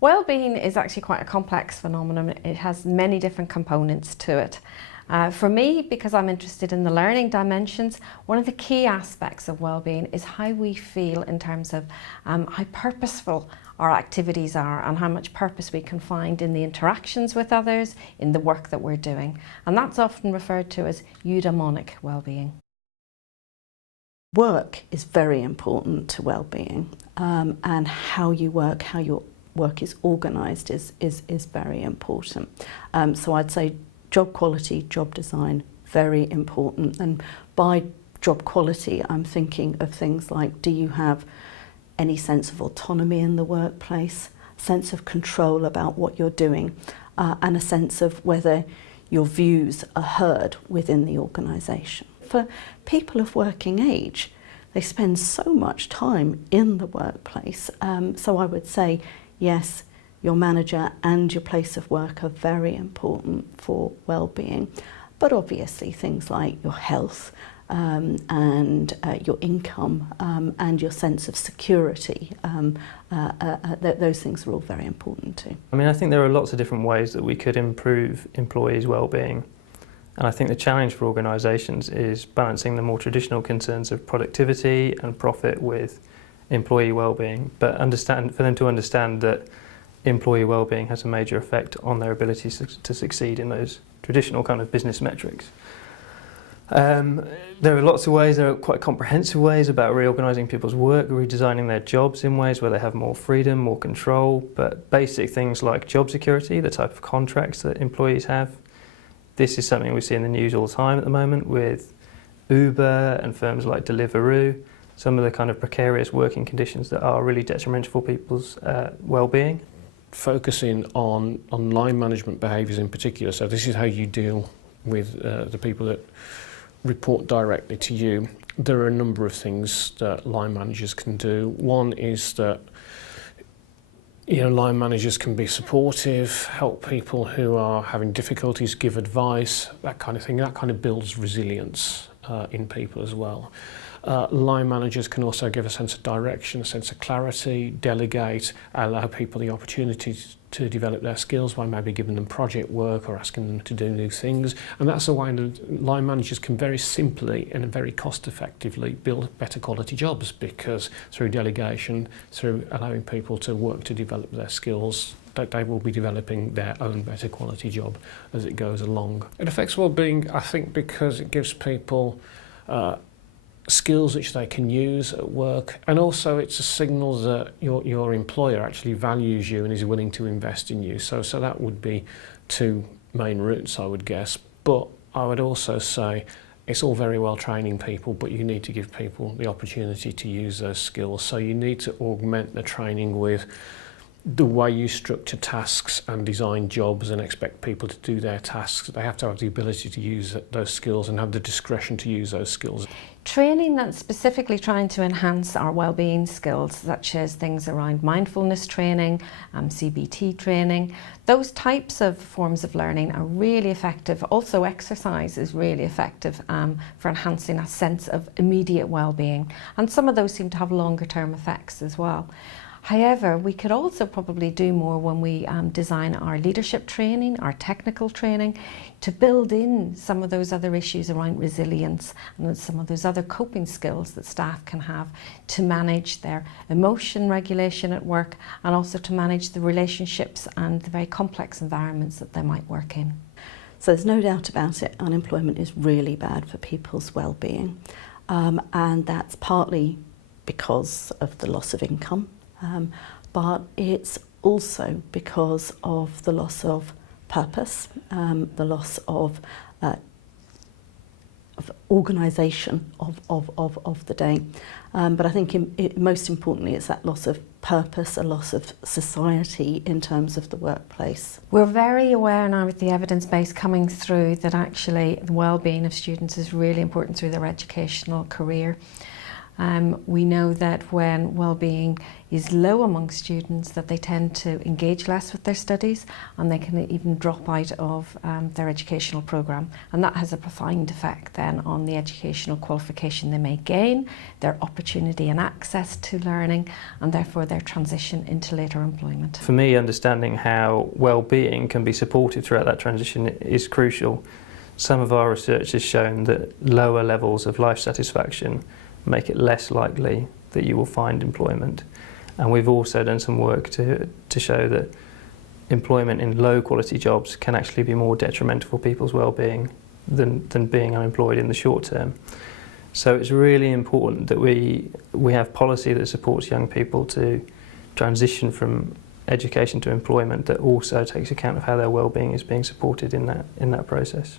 Wellbeing is actually quite a complex phenomenon. It has many different components to it. For me, because I'm interested in the learning dimensions, one of the key aspects of wellbeing is how we feel in terms of how purposeful our activities are and how much purpose we can find in the interactions with others, in the work that we're doing. And that's often referred to as eudaimonic wellbeing. Work is very important to wellbeing, and how you work, how your work is organised is very important. So I'd say job quality, job design, very important. And by job quality, I'm thinking of things like, do you have any sense of autonomy in the workplace, sense of control about what you're doing, and a sense of whether your views are heard within the organisation. For people of working age, they spend so much time in the workplace. So I would say, yes, your manager and your place of work are very important for well-being. But obviously things like your health and your income and your sense of security, those things are all very important too. I mean, I think there are lots of different ways that we could improve employees' well-being. And I think the challenge for organisations is balancing the more traditional concerns of productivity and profit with employee well-being, but for them to understand that employee well-being has a major effect on their ability to succeed in those traditional kind of business metrics. There are lots of ways, there are quite comprehensive ways about reorganising people's work, redesigning their jobs in ways where they have more freedom, more control, but basic things like job security, the type of contracts that employees have. This is something we see in the news all the time at the moment with Uber and firms like Deliveroo, some of the kind of precarious working conditions that are really detrimental for people's well-being. Focusing on line management behaviours in particular, so this is how you deal with the people that report directly to you. There are a number of things that line managers can do. One is that line managers can be supportive, help people who are having difficulties, give advice, that kind of thing. That kind of builds resilience in people as well. Line managers can also give a sense of direction, a sense of clarity, delegate, allow people the opportunity to develop their skills by maybe giving them project work or asking them to do new things. And that's a way that line managers can very simply and very cost effectively build better quality jobs, because through delegation, through allowing people to work to develop their skills, they will be developing their own better quality job as it goes along. It affects well-being, I think, because it gives people skills which they can use at work, and also it's a signal that your employer actually values you and is willing to invest in you. So that would be two main routes, I would guess. But I would also say it's all very well training people, but you need to give people the opportunity to use those skills. So you need to augment the training with the way you structure tasks and design jobs and expect people to do their tasks. They have to have the ability to use those skills and have the discretion to use those skills. Training that's specifically trying to enhance our wellbeing skills, such as things around mindfulness training, CBT training, those types of forms of learning are really effective. Also, exercise is really effective for enhancing a sense of immediate wellbeing, and some of those seem to have longer term effects as well. However, we could also probably do more when we design our leadership training, our technical training, to build in some of those other issues around resilience and some of those other coping skills that staff can have to manage their emotion regulation at work, and also to manage the relationships and the very complex environments that they might work in. So there's no doubt about it, unemployment is really bad for people's well-being, and that's partly because of the loss of income. But it's also because of the loss of purpose, the loss of organisation of the day. But I think most importantly it's that loss of purpose, a loss of society in terms of the workplace. We're very aware now with the evidence base coming through that actually the well-being of students is really important through their educational career. We know that when well-being is low among students, that they tend to engage less with their studies, and they can even drop out of their educational programme, and that has a profound effect then on the educational qualification they may gain, their opportunity and access to learning, and therefore their transition into later employment. For me, understanding how well-being can be supported throughout that transition is crucial. Some of our research has shown that lower levels of life satisfaction make it less likely that you will find employment. And we've also done some work to show that employment in low quality jobs can actually be more detrimental for people's well-being than being unemployed in the short term. So it's really important that we have policy that supports young people to transition from education to employment, that also takes account of how their well-being is being supported in that process.